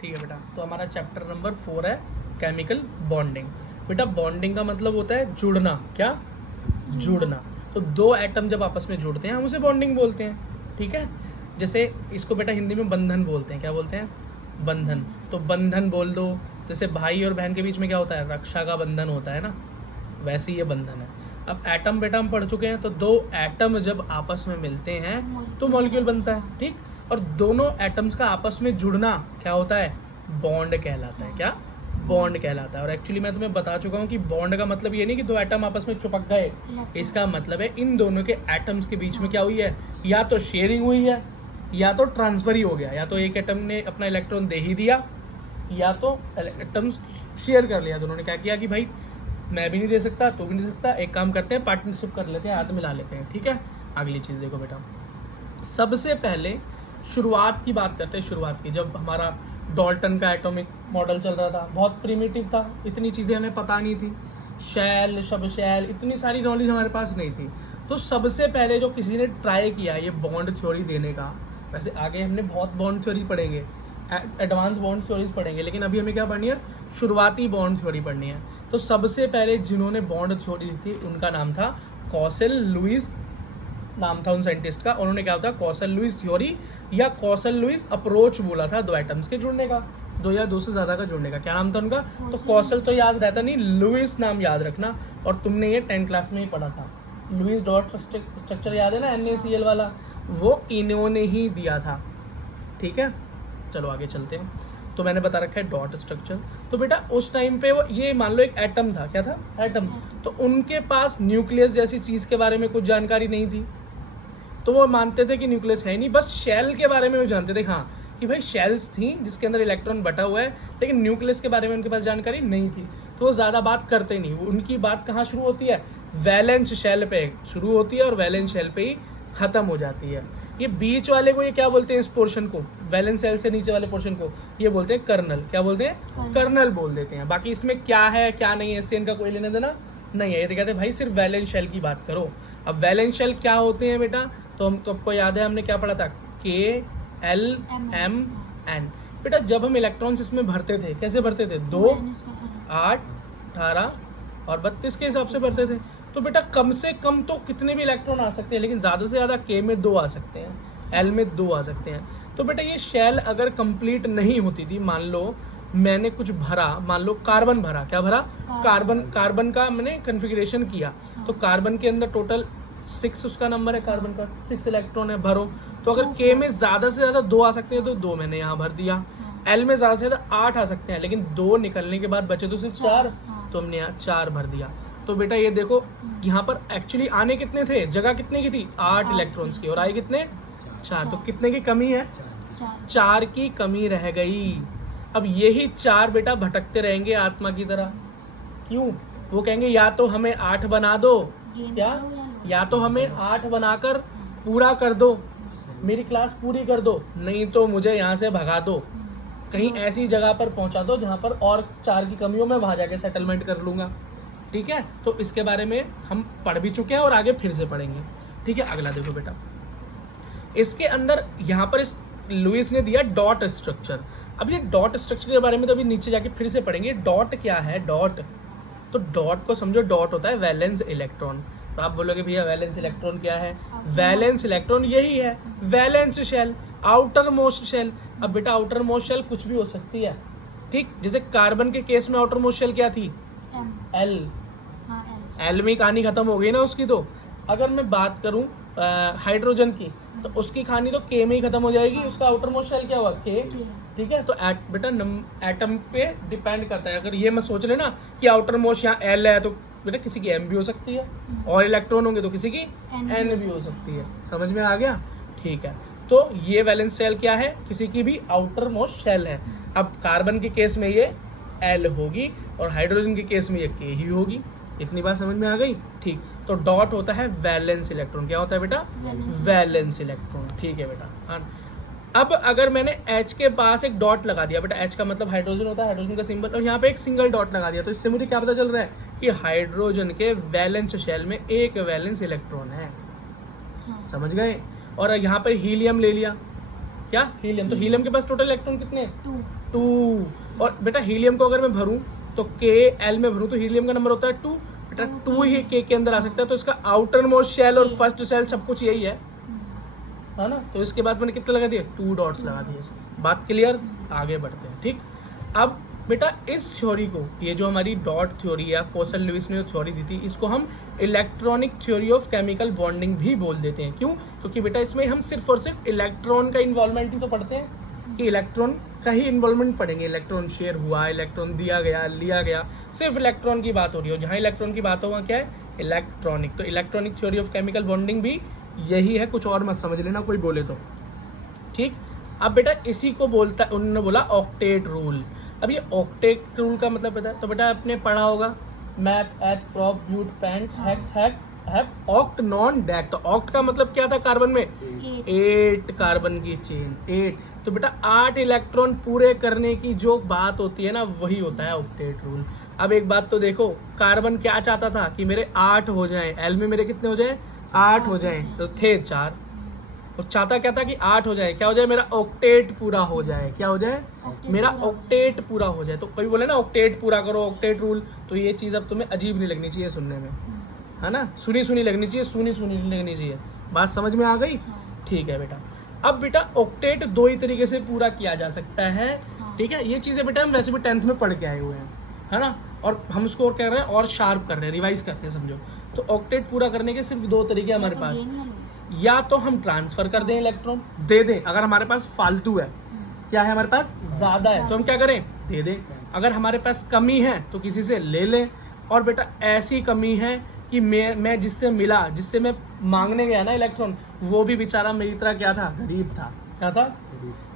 ठीक है बेटा, तो हमारा चैप्टर नंबर 4 है केमिकल बॉन्डिंग। बेटा बॉन्डिंग का मतलब होता है जुड़ना। क्या? जुड़ना। तो दो एटम जब आपस में जुड़ते हैं हम उसे बॉन्डिंग बोलते हैं। ठीक है, जैसे इसको बेटा हिंदी में बंधन बोलते हैं। क्या बोलते हैं? बंधन। तो बंधन बोल दो। जैसे भाई और बहन के बीच में क्या होता है? रक्षा का बंधन होता है ना, वैसे ही ये बंधन है। अब एटम बेटा हम पढ़ चुके हैं, तो दो एटम जब आपस में मिलते हैं तो मॉलिक्यूल बनता है। ठीक, और दोनों एटम्स का आपस में जुड़ना क्या होता है? बॉन्ड कहलाता है। क्या? बॉन्ड कहलाता है। और एक्चुअली मैं तुम्हें बता चुका हूँ कि बॉन्ड का मतलब ये नहीं कि दो एटम आपस में चिपक गए, इसका मतलब है इन दोनों के एटम्स के बीच में क्या हुई है? या तो शेयरिंग हुई है या तो ट्रांसफर ही हो गया। या तो एक एटम ने अपना इलेक्ट्रॉन दे ही दिया या तो एटम्स शेयर कर लिया। दोनों ने क्या किया कि भाई मैं भी नहीं दे सकता, तू भी नहीं दे सकता, एक काम करते हैं पार्टनरशिप कर लेते हैं, हाथ मिला लेते हैं। ठीक है, अगली चीज़ देखो बेटा, सबसे पहले शुरुआत की बात करते हैं। शुरुआत की, जब हमारा डॉल्टन का एटॉमिक मॉडल चल रहा था, बहुत प्रिमिटिव था, इतनी चीज़ें हमें पता नहीं थी, शैल सब शैल इतनी सारी नॉलेज हमारे पास नहीं थी। तो सबसे पहले जो किसी ने ट्राई किया ये बॉन्ड थ्योरी देने का, वैसे आगे हमने बहुत बॉन्ड थ्योरी पढ़ेंगे, एडवांस बॉन्ड थ्योरीज पढ़ेंगे, लेकिन अभी हमें क्या पढ़नी है? शुरुआती बॉन्ड थ्योरी पढ़नी है। तो सबसे पहले जिन्होंने बॉन्ड थ्योरी दी थी उनका नाम था कॉसेल लुईस, नाम था उन साइंटिस्ट का। उन्होंने क्या होता है? कॉसेल लुईस थ्योरी या कॉसेल लुईस अप्रोच बोला था दो एटम्स के जुड़ने का, दो या दो से ज़्यादा का जुड़ने का। क्या नाम था उनका? तो कॉसेल तो याद रहता नहीं, लुईस नाम याद रखना। और तुमने ये 10th क्लास में ही पढ़ा था। लुईस डॉट स्ट्रक्चर याद है ना, NaCl वाला, वो इन्होंने ही दिया था। ठीक है, चलो आगे चलते हैं। तो मैंने बता रखा है डॉट स्ट्रक्चर। तो बेटा उस टाइम पे वो ये मान लो एक एटम था। क्या था? एटम। तो उनके पास न्यूक्लियस जैसी चीज़ के बारे में कुछ जानकारी नहीं थी, तो वो मानते थे कि न्यूक्लियस है ही नहीं, बस शेल के बारे में वो जानते थे। हाँ, कि भाई शेल्स थी जिसके अंदर इलेक्ट्रॉन बटा हुआ है, लेकिन न्यूक्लियस के बारे में उनके पास जानकारी नहीं थी। तो वो ज़्यादा बात करते नहीं। उनकी बात कहाँ शुरू होती है? वैलेंस शेल पे शुरू होती है और वैलेंस शेल पे ही ख़त्म हो जाती है। ये बीच वाले को ये क्या बोलते हैं? इस पोर्शन को, वैलेंस शेल से नीचे वाले पोर्शन को ये बोलते हैं कर्नल। क्या बोलते हैं? कर्नल बोल देते हैं। बाकी इसमें क्या है क्या नहीं है इससे इनका कोई लेना देना नहीं है। ये तो कहते हैं भाई सिर्फ वैलेंस शेल की बात करो। अब वैलेंस शेल क्या होते हैं बेटा? तो हम तो आपको याद है हमने क्या पढ़ा था? KLMN। बेटा जब हम इलेक्ट्रॉन्स इसमें भरते थे, कैसे भरते थे? 2, 8, 18 और 32 के हिसाब से भरते थे। तो बेटा कम से कम तो कितने भी इलेक्ट्रॉन आ सकते हैं, लेकिन ज़्यादा से ज़्यादा K में 2 आ सकते हैं, L में 2 आ सकते हैं। तो बेटा ये शेल अगर कंप्लीट नहीं होती थी, मान लो मैंने कुछ भरा, मान लो कार्बन भरा। क्या भरा? कार्बन का मैंने कन्फिग्रेशन किया। तो कार्बन के अंदर टोटल 6 उसका नंबर है, कार्बन का 6 इलेक्ट्रॉन है, भरो। तो अगर K में ज़्यादा से ज़्यादा 2 आ सकते हैं तो 2 मैंने यहाँ भर दिया। L में ज़्यादा से ज़्यादा 8 आ सकते हैं, लेकिन 2 निकलने के बाद बचे तो सिर्फ 4, तो हमने यहाँ 4 भर दिया। तो बेटा ये देखो यहाँ पर एक्चुअली आने कितने थे, जगह कितने की थी? 8 इलेक्ट्रॉन्स की, और आए कितने? 4। तो कितने की कमी है? 4 की कमी रह गई। अब यही 4 बेटा भटकते रहेंगे आत्मा की तरह। क्यों? वो कहेंगे या तो हमें 8 बना दो, क्या? या तो हमें 8 बनाकर पूरा कर दो, मेरी क्लास पूरी कर दो, नहीं तो मुझे यहाँ से भगा दो, कहीं ऐसी जगह पर पहुँचा दो जहाँ पर और 4 की कमी हो, मैं वहाँ जाके सेटलमेंट कर लूँगा। ठीक है, तो इसके बारे में हम पढ़ भी चुके हैं और आगे फिर से पढ़ेंगे। ठीक है, अगला देखो बेटा, इसके अंदर यहाँ पर इस लुईस ने दिया डॉट स्ट्रक्चर। अब ये डॉट स्ट्रक्चर के बारे में तो अभी नीचे जाके फिर से पढ़ेंगे। डॉट क्या है? डॉट, तो डॉट को समझो, डॉट होता है वैलेंस इलेक्ट्रॉन। तो आप बोलोगे भैया वैलेंस इलेक्ट्रॉन क्या है? वैलेंस इलेक्ट्रॉन यही है, valence shell, outer most shell. अब बेटा आउटर मोस्ट शेल कुछ भी हो सकती है। ठीक, जैसे कार्बन के केस में आउटर मोस्ट शेल क्या थी? L। L में कहानी खत्म हो गई ना उसकी। तो अगर मैं बात करूं हाइड्रोजन की, तो उसकी कहानी तो K में ही खत्म हो जाएगी। उसका आउटर मोस्ट शेल क्या हुआ? K। ठीक है, तो बेटा एटम पे डिपेंड करता है। अगर ये मैं सोच लेना कि आउटर मोस्ट यहाँ L है, तो बेटा किसी की M भी हो सकती है, और इलेक्ट्रॉन होंगे तो किसी की N भी हो सकती है। समझ में आ गया? ठीक है, तो ये वैलेंस शेल क्या है? किसी की भी आउटर मोस्ट शेल है। अब कार्बन के केस में ये L होगी और हाइड्रोजन के केस में ये K ही होगी। इतनी बात समझ में आ गई? ठीक, तो डॉट होता है वैलेंस इलेक्ट्रॉन। क्या होता है बेटा? Valence electron. ठीक है बेटा। अब अगर मैंने H के पास एक डॉट लगा दिया, बेटा H का मतलब हाइड्रोजन होता है, हाइड्रोजन का सिंबल, और यहाँ पे एक सिंगल डॉट लगा दिया, तो इससे मुझे क्या पता चल रहा है? कि हाइड्रोजन के वैलेंस शेल में एक वैलेंस इलेक्ट्रॉन है। समझ गए? और यहाँ पर हीलियम ले लिया, क्या हीलियम, तो हीलियम के पास टोटल इलेक्ट्रॉन कितने हैं? 2। 2। और बेटा हीलियम को अगर मैं भरूं तो Kl में भरूं तो हीलियम का नंबर होता है 2, बेटा 2 ही K के अंदर आ सकता है, तो इसका आउटर मोस्ट शेल और फर्स्ट शेल सब कुछ यही है ना। तो इसके बाद मैंने कितने लगा दिए? 2 डॉट्स लगा दिए। बात क्लियर? आगे बढ़ते हैं। ठीक, अब बेटा इस थ्योरी को, ये जो हमारी डॉट थ्योरी या कोसल लुईस ने जो थ्योरी दी थी, इसको हम electronic theory of chemical bonding भी बोल देते हैं। क्यों? क्योंकि बेटा इसमें हम सिर्फ और सिर्फ इलेक्ट्रॉन का इन्वॉल्वमेंट ही तो पढ़ते हैं, कि इलेक्ट्रॉन का ही इन्वॉल्वमेंट पढ़ेंगे। इलेक्ट्रॉन शेयर हुआ, इलेक्ट्रॉन दिया गया, लिया गया, सिर्फ इलेक्ट्रॉन की बात हो रही हो। जहाँ इलेक्ट्रॉन की बात हो वहाँ क्या है? इलेक्ट्रॉनिक। तो electronic theory of chemical bonding भी यही है, कुछ और मत समझ लेना कोई बोले तो। ठीक, अब बेटा इसी को बोलता है, उन्होंने बोला ऑक्टेट रूल। अब ये ऑक्टेट रूल का मतलब पता है? तो बेटा आपने पढ़ा होगा meth, eth, prop, but, pent, hex, hep, oct, non, dec. तो ऑक्ट का मतलब क्या था कार्बन में? 8 कार्बन की चेन, 8। तो बेटा 8 इलेक्ट्रॉन पूरे करने की जो बात होती है ना, वही होता है ऑक्टेट रूल। अब एक बात तो देखो, कार्बन क्या चाहता था? कि मेरे 8 हो जाएं, एल में मेरे कितने हो जाएं? 8 हो जाएं, तो थे 4। और चाहता क्या था? कि 8 हो जाए, क्या हो जाए? मेरा ऑक्टेट पूरा हो जाए। क्या हो जाए? मेरा ऑक्टेट पूरा हो जाए। तो कोई बोले ना ऑक्टेट पूरा करो, ऑक्टेट रूल, तो ये चीज़ अब तुम्हें अजीब नहीं लगनी चाहिए सुनने में, है ना? सुनी सुनी लगनी चाहिए, सुनी सुनी नहीं लगनी चाहिए। बात समझ में आ गई? ठीक है बेटा। अब बेटा ऑक्टेट 2 ही तरीके से पूरा किया जा सकता है। ठीक है, ये चीज़ें बेटा हम वैसे भी 10th में पढ़ के आए हुए हैं, है ना? और हम उसको और कह रहे हैं और शार्प कर रहे हैं, रिवाइज करते हैं, समझो। तो ऑक्टेट पूरा करने के सिर्फ 2 तरीके हमारे पास, या तो हम ट्रांसफर कर दें, इलेक्ट्रॉन दे दें। अगर हमारे पास फालतू है, क्या है हमारे पास? ज़्यादा है, तो हम क्या करें? दे दें। अगर हमारे पास कमी है तो किसी से ले लें। और बेटा ऐसी कमी है कि मैं जिससे मिला, जिससे मैं मांगने गया ना इलेक्ट्रॉन, वो भी बेचारा मेरी तरह क्या था? गरीब था। क्या था?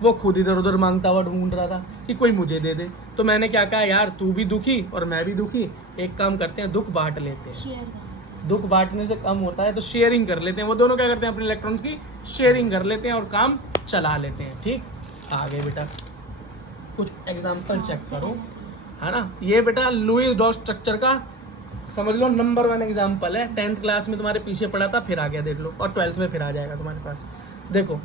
वो खुद इधर उधर मांगता हुआ ढूंढ रहा था कि कोई मुझे दे दे। तो मैंने क्या कहा, यार तू भी दुखी और मैं भी दुखी, एक काम करते हैं, दुख बांट लेते हैं। दुख बांटने से कम होता है, तो शेयरिंग कर लेते हैं। वो दोनों क्या करते हैं? अपने इलेक्ट्रॉन्स की शेयरिंग कर लेते हैं और काम चला लेते हैं। ठीक, आगे बेटा कुछ एग्जाम्पल चेक करो, है ना? ये बेटा लुईस डॉट स्ट्रक्चर का समझ लो नंबर 1 एग्जाम्पल है। 10th क्लास में तुम्हारे पीछे पड़ा था, फिर आ गया, देख लो, और 12th में फिर आ जाएगा तुम्हारे पास। देखो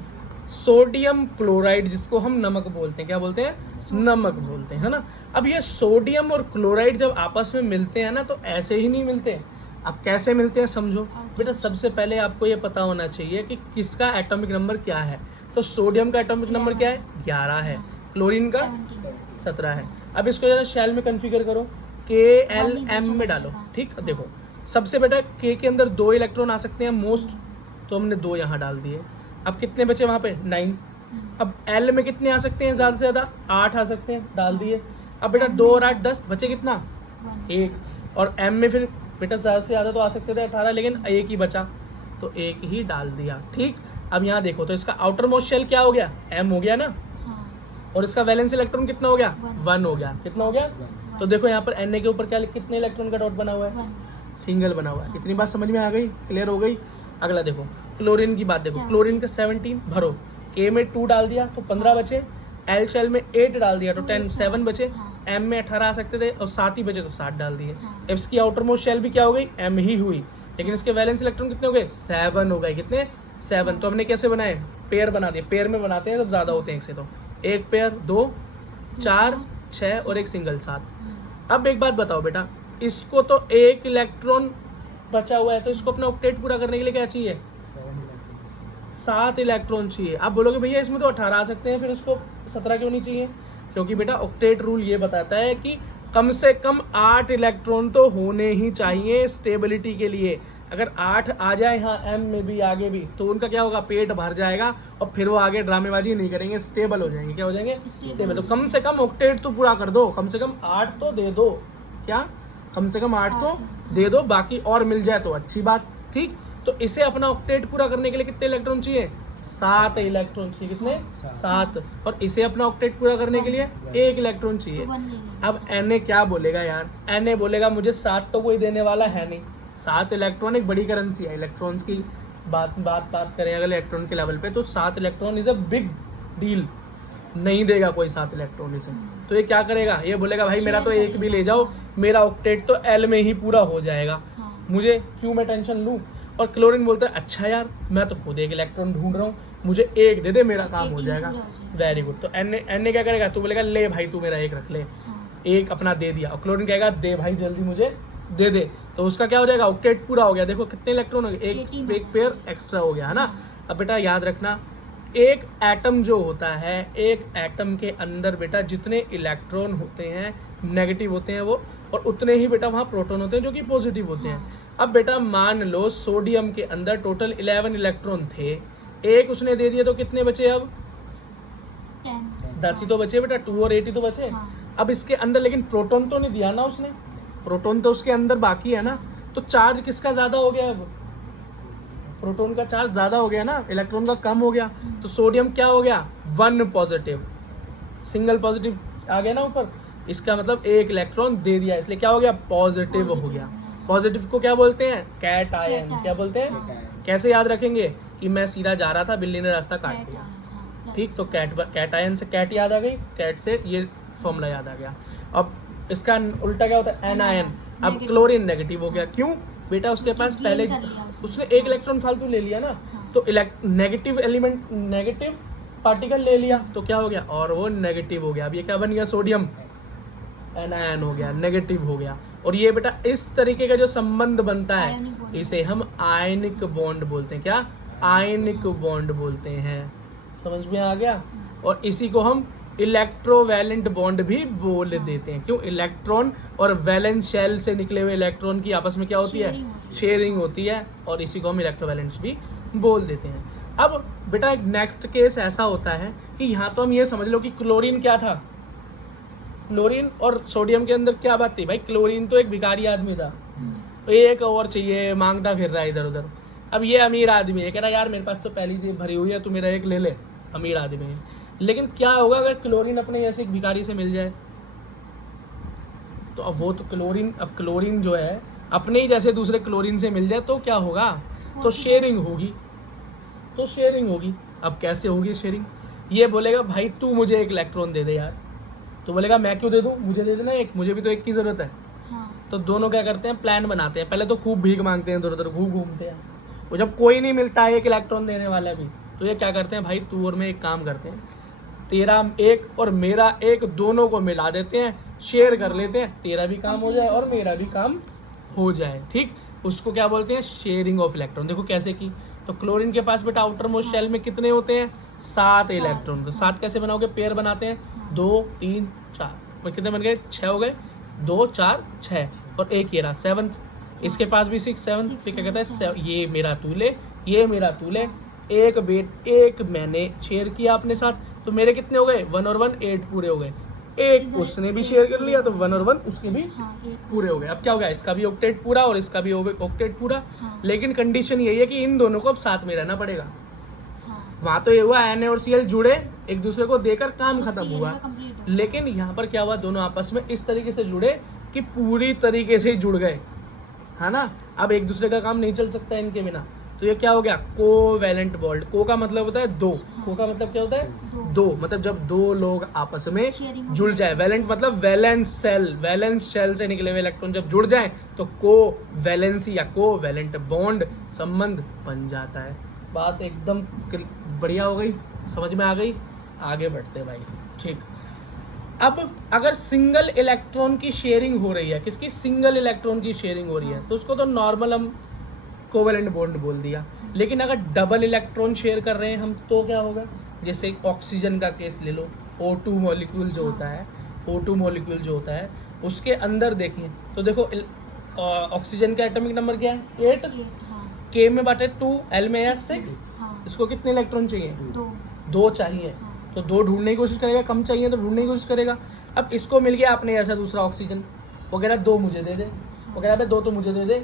सोडियम क्लोराइड, जिसको हम नमक बोलते हैं, क्या बोलते हैं? नमक बोलते हैं, है ना? अब ये सोडियम और क्लोराइड जब आपस में मिलते हैं ना, तो ऐसे ही नहीं मिलते। अब कैसे मिलते हैं समझो बेटा। सबसे पहले आपको ये पता होना चाहिए कि किसका एटॉमिक नंबर क्या है। तो सोडियम का एटॉमिक नंबर क्या है? 11 है। क्लोरीन का 17 है। अब इसको जरा शेल में कन्फिगर करो, KLM में डालो। ठीक, देखो सबसे बेटा K के अंदर 2 इलेक्ट्रॉन आ सकते हैं मोस्ट, तो हमने 2 यहाँ डाल दिए। अब कितने बचे वहाँ पे? 9। अब L में कितने आ सकते हैं? ज़्यादा से ज़्यादा 8 आ सकते हैं, डाल दिए। अब बेटा 2 और 8 10, बचे कितना? 1। और M में फिर बेटा ज़्यादा से ज़्यादा तो आ सकते थे 18, लेकिन 1 ही बचा, तो 1 ही डाल दिया। ठीक, अब यहाँ देखो तो इसका आउटर मोस्ट शेल क्या हो गया? M हो गया ना। और इसका वैलेंस इलेक्ट्रॉन कितना हो गया? 1 हो गया। कितना हो गया? तो देखो यहाँ पर Na के ऊपर क्या, कितने इलेक्ट्रॉन का डॉट बना हुआ है? सिंगल बना हुआ है। कितनी बात समझ में आ गई? क्लियर हो गई? अगला देखो क्लोरीन की बात, देखो क्लोरीन का 17 भरो, K में 2 डाल दिया तो 15 बचे, L शेल में 8 डाल दिया तो 10 7 बचे, M में 18 आ सकते थे और 7 ही बचे तो 7 डाल दिए। अब इसकी आउटर मोस्ट शेल भी क्या हो गई? M ही हुई, लेकिन इसके वैलेंस इलेक्ट्रॉन कितने हो गए? 7 हो गए। कितने? 7। तो हमने कैसे बनाए? पेयर बना दिए। पेयर में बनाते हैं जब ज़्यादा होते हैं एक से, तो 1 पेयर 2 4 6 और 1 सिंगल 7। अब एक बात बताओ बेटा, इसको तो 1 इलेक्ट्रॉन बचा हुआ है, तो इसको अपना ऑक्टेट पूरा करने के लिए क्या चाहिए? 7 इलेक्ट्रॉन चाहिए। आप बोलोगे भैया इसमें तो 18 आ सकते हैं, फिर उसको 17 क्यों नहीं चाहिए? क्योंकि बेटा ऑक्टेट रूल ये बताता है कि कम से कम 8 इलेक्ट्रॉन तो होने ही चाहिए स्टेबिलिटी के लिए। अगर 8 आ जाए यहाँ M में भी आगे भी, तो उनका क्या होगा? पेट भर जाएगा और फिर वो आगे ड्रामेबाजी नहीं करेंगे, स्टेबल हो जाएंगे। क्या हो जाएंगे? स्टेबल। तो कम से कम ऑक्टेट तो पूरा कर दो, कम से कम 8 तो दे दो। क्या? कम से कम 8 तो दे दो, बाकी और मिल जाए तो अच्छी बात। ठीक, तो इसे अपना ऑक्टेट पूरा करने के लिए कितने इलेक्ट्रॉन चाहिए? 7 इलेक्ट्रॉन चाहिए। कितने? 7। और इसे अपना ऑक्टेट पूरा करने के लिए 1 इलेक्ट्रॉन चाहिए। अब Na क्या बोलेगा यार? Na बोलेगा मुझे 7 तो कोई देने वाला है नहीं। 7 इलेक्ट्रॉन एक बड़ी करेंसी है। इलेक्ट्रॉन्स की बात करें अगर इलेक्ट्रॉन के लेवल पे, तो 7 electron is a big deal. नहीं देगा कोई 7 इलेक्ट्रॉन इसे, तो ये क्या करेगा? ये बोलेगा भाई मेरा तो 1 भी ले जाओ, मेरा ऑक्टेट तो L में ही पूरा हो जाएगा। मुझे क्यों मैं टेंशन लूँ? और क्लोरीन बोलता है अच्छा यार मैं तो खुद एक इलेक्ट्रॉन ढूंढ रहा हूँ, मुझे एक दे दे मेरा काम हो जाएगा। Very good. तो एन क्या करेगा, तू बोलेगा ले भाई तू मेरा एक रख ले, एक अपना दे दिया, और क्लोरीन कहेगा दे भाई जल्दी मुझे दे दे, तो उसका क्या हो जाएगा, ऑक्टेट पूरा हो गया। देखो कितने इलेक्ट्रॉन हो गए, एक पेयर एक्स्ट्रा हो गया है ना। अब बेटा याद रखना, एक एटम जो होता है, एक एटम के अंदर बेटा जितने इलेक्ट्रॉन होते हैं नेगेटिव होते हैं वो, और उतने ही बेटा वहाँ प्रोटॉन होते हैं जो कि पॉजिटिव होते हैं। अब बेटा मान लो सोडियम के अंदर टोटल 11 इलेक्ट्रॉन थे, एक उसने दे दिए तो कितने बचे, अब 10 ही तो बचे बेटा, 2 और 8 ही तो बचे। अब इसके अंदर लेकिन प्रोटॉन तो नहीं दिया ना उसने, प्रोटॉन तो उसके अंदर बाकी है ना, तो चार्ज किसका ज्यादा हो गया, अब प्रोटॉन का चार्ज ज्यादा हो गया ना, इलेक्ट्रॉन का कम हो गया। तो सोडियम क्या हो गया, 1 पॉजिटिव, सिंगल पॉजिटिव आ गया ना ऊपर, इसका मतलब एक इलेक्ट्रॉन दे दिया, इसलिए क्या हो गया, पॉजिटिव हो गया। पॉजिटिव को क्या बोलते हैं, कैट आयन। क्या बोलते हैं, कैसे याद रखेंगे कि मैं सीधा जा रहा था, बिल्ली ने रास्ता काट दिया, ठीक, तो कैट आयन से कैट याद आ गई, कैट से ये फॉर्मूला याद आ गया। अब इसका उल्टा क्या होता है, एनायन। अब क्लोरीन नेगेटिव हो गया, क्यों बेटा, उसके पास पहले उसने एक इलेक्ट्रॉन फालतू ले लिया ना, तो नेगेटिव एलिमेंट, नेगेटिव पार्टिकल ले लिया, तो क्या हो गया, और वो नेगेटिव हो गया। अब ये क्या बन गया, सोडियम एनायन हो गया, नेगेटिव हो गया। और ये बेटा इस तरीके का जो संबंध बनता है इसे हम आयनिक बॉन्ड बोलते हैं। क्या, आयनिक बॉन्ड बोलते हैं, समझ में आ गया। और इसी को हम इलेक्ट्रोवैलेंट बॉन्ड भी बोल देते हैं। क्यों, इलेक्ट्रॉन और वैलेंस शेल से निकले हुए इलेक्ट्रॉन की आपस में क्या होती है, शेयरिंग होती है, और इसी को हम इलेक्ट्रोवैलेंस भी बोल देते हैं। अब बेटा एक नेक्स्ट केस ऐसा होता है कि यहाँ तो हम ये समझ लो कि क्लोरीन क्या था, क्लोरीन और सोडियम के अंदर क्या बात थी भाई, क्लोरीन तो एक भिखारी आदमी था, एक और चाहिए, मांगता फिर रहा इधर उधर। अब ये अमीर आदमी है, कह रहा यार मेरे पास तो पहली जेब भरी हुई है, तू मेरा एक ले ले, अमीर आदमी है। लेकिन क्या होगा अगर क्लोरीन अपने जैसे एक भिखारी से मिल जाए, तो अब वो तो क्लोरीन, अब क्लोरीन जो है अपने ही जैसे दूसरे क्लोरीन से मिल जाए तो क्या होगा, तो शेयरिंग होगी, तो शेयरिंग होगी। अब कैसे होगी शेयरिंग, ये बोलेगा भाई तू मुझे एक इलेक्ट्रॉन दे दे यार, तो बोलेगा मैं क्यों दे दूं, मुझे दे देना एक, मुझे भी तो एक की जरूरत है। तो दोनों क्या करते हैं, प्लान बनाते हैं, पहले तो खूब भीख मांगते हैं, इधर उधर घूमते हैं, और जब कोई नहीं मिलता है एक इलेक्ट्रॉन देने वाला भी, तो ये क्या करते हैं, भाई तू और मैं एक काम करते हैं, तेरा एक और मेरा एक दोनों को मिला देते हैं, शेयर कर लेते हैं, तेरा भी काम हो जाए और मेरा भी काम हो जाए, ठीक। उसको क्या बोलते हैं, शेयरिंग ऑफ इलेक्ट्रॉन। देखो कैसे की, तो क्लोरीन के पास बेटा आउटर मोस्ट शेल में कितने होते हैं, 7 इलेक्ट्रॉन। तो 7 कैसे बनाओगे, पेयर बनाते हैं, 2 3 4, और कितने बन गए, 6 हो गए, 2 4 6, और एक ये रहा 7th, इसके पास भी 6 7, तो क्या कहता है, ये मेरा तू ले, ये मेरा तू ले, एक मैंने शेयर किया अपने साथ, तो मेरे कितने हो गए, 1 और 1 8 पूरे हो गए, एक उसने भी शेयर कर लिया तो 1 और 1 उसके भी पूरे हो गए। अब क्या हो गया, इसका भी ऑक्टेट पूरा और इसका भी ऑक्टेट पूरा। लेकिन कंडीशन यही है कि इन दोनों को अब साथ में रहना पड़ेगा। वहां तो ये हुआ NaOCl जुड़े, एक दूसरे को देकर काम खत्म हुआ, लेकिन यहाँ पर क्या हुआ, दोनों आपस में इस तरीके से जुड़े कि पूरी तरीके से जुड़ गए, है ना। अब एक दूसरे का काम नहीं चल सकता इनके बिना, तो ये क्या हो गया, कोवैलेंट बॉन्ड। को का मतलब होता है दो, को का मतलब क्या होता है, दो, मतलब जब दो लोग आपस में जुड़ जाए। वैलेंट मतलब वैलेंस सेल, वैलेंस शेल से निकले हुए इलेक्ट्रॉन जब जुड़ जाए तो कोवैलेंसी या कोवैलेंट बॉन्ड संबंध बन जाता है। बात एकदम बढ़िया हो गई, समझ में आ गई, आगे बढ़ते भाई, ठीक। अब अगर सिंगल इलेक्ट्रॉन की शेयरिंग हो रही है, किसकी, सिंगल इलेक्ट्रॉन की शेयरिंग हो रही है, तो उसको तो नॉर्मल हम कोवैलेंट बॉन्ड बोल दिया। लेकिन अगर डबल इलेक्ट्रॉन शेयर कर रहे हैं हम, तो क्या होगा, जैसे ऑक्सीजन का केस ले लो, O2 मॉलिक्यूल जो होता है, O2 मॉलिक्यूल जो होता है उसके अंदर देखिए तो देखो ऑक्सीजन का एटॉमिक नंबर क्या है, 8, K में बांटे 2, L में है 6, इसको कितने इलेक्ट्रॉन चाहिए, 2 चाहिए, तो 2 ढूंढने की कोशिश करेगा, कम चाहिए तो ढूंढने की कोशिश करेगा। अब इसको मिल गया अपने ऐसा दूसरा ऑक्सीजन, वो कह रहा 2 मुझे दे दे, वो कह रहा है 2 तो मुझे दे दे,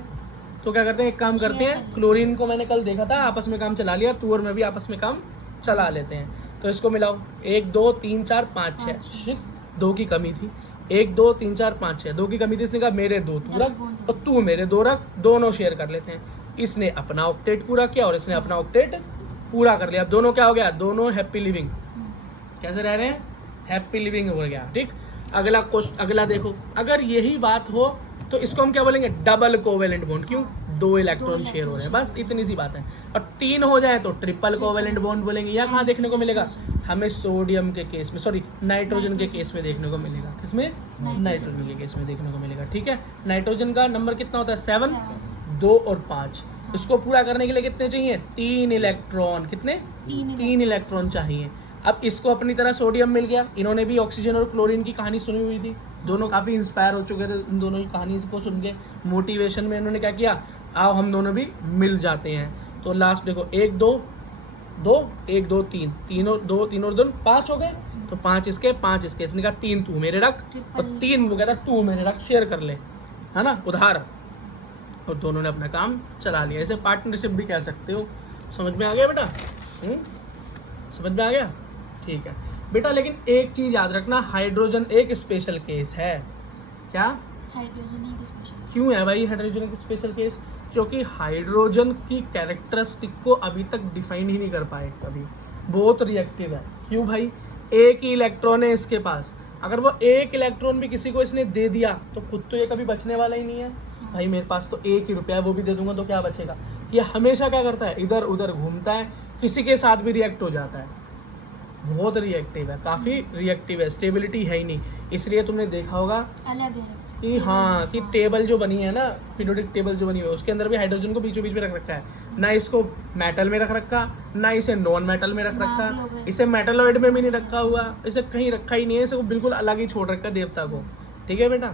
तो क्या करते हैं, एक काम करते हैं, क्लोरीन को मैंने कल देखा था आपस में काम चला लिया, तू और मैं भी आपस में काम चला लेते हैं, तो इसको मिलाओ, 1 2 3 4 5 6 6, 2 की कमी थी, 1 2 3 4 5 6, 2 की कमी थी, इसने कहा मेरे 2 तू रख और तू मेरे 2 रख, दोनों शेयर कर लेते हैं। इसने अपना ऑक्टेट पूरा किया और इसने अपना ऑक्टेट पूरा कर लिया। अब दोनों क्या हो गया, दोनों हैप्पी लिविंग, कैसे रह रहे हैं, हैप्पी लिविंग हो गया, ठीक। अगला क्वेश्चन, अगला देखो, अगर यही बात हो तो इसको हम क्या बोलेंगे, डबल कोवैलेंट बॉन्ड। क्यों, 2 इलेक्ट्रॉन शेयर हो रहे हैं, बस इतनी सी बात है। और 3 हो जाए तो ट्रिपल कोवेलेंट बॉन्ड बोलेंगे। या कहाँ देखने को मिलेगा हमें सोडियम के केस में, सॉरी नाइट्रोजन के केस में देखने को मिलेगा। किसमें? नाइट्रोजन के केस में देखने को मिलेगा। ठीक है, नाइट्रोजन का नंबर कितना होता है? 7, 2 और 5। इसको पूरा करने के लिए कितने चाहिए? 3 इलेक्ट्रॉन। कितने? 3 इलेक्ट्रॉन चाहिए। अब इसको अपनी तरह सोडियम मिल गया। इन्होंने भी ऑक्सीजन और क्लोरीन की कहानी सुनी हुई थी, दोनों काफ़ी इंस्पायर हो चुके थे इन दोनों की कहानी को सुन के। मोटिवेशन में इन्होंने क्या किया, आओ हम दोनों भी मिल जाते हैं। तो लास्ट देखो 1 2 2 1 2 3, तीनों 2 3 और 2 5 हो गए। तो 5 इसके 5 इसके, इसने कहा 3 तू मेरे रख और 3 वो कहता तू मेरे रख, शेयर कर ले, है ना, उधार। और दोनों ने अपना काम चला लिया। इसे पार्टनरशिप भी कह सकते हो। समझ में आ गया बेटा? समझ में आ गया? ठीक है बेटा, लेकिन एक चीज याद रखना, हाइड्रोजन एक स्पेशल केस है। क्या? हाइड्रोजन एक स्पेशल। क्यों है भाई हाइड्रोजन एक स्पेशल केस? क्योंकि हाइड्रोजन की कैरेक्टरिस्टिक को अभी तक डिफाइन ही नहीं कर पाए कभी। बहुत रिएक्टिव है। क्यों भाई? एक ही इलेक्ट्रॉन है इसके पास। अगर वो एक इलेक्ट्रॉन भी किसी को इसने दे दिया तो खुद तो ये कभी बचने वाला ही नहीं है। भाई मेरे पास तो 1 ही रुपया है, वो भी दे दूंगा तो क्या बचेगा? ये हमेशा क्या करता है, इधर उधर घूमता है, किसी के साथ भी रिएक्ट हो जाता है। बहुत रिएक्टिव है, काफ़ी रिएक्टिव है, स्टेबिलिटी है ही नहीं। इसलिए तुमने देखा होगा अलग है कि हाँ कि टेबल जो बनी है ना, पीरियोडिक टेबल जो बनी हुई है, उसके अंदर भी हाइड्रोजन को बीचों बीच में रख रखा है। ना इसको मेटल में रख रखा, ना इसे नॉन मेटल में रख रखा, इसे मेटलॉइड में भी नहीं रखा हुआ, इसे कहीं रखा ही नहीं है, इसे बिल्कुल अलग ही छोड़ रखा है देवता को। ठीक है बेटा?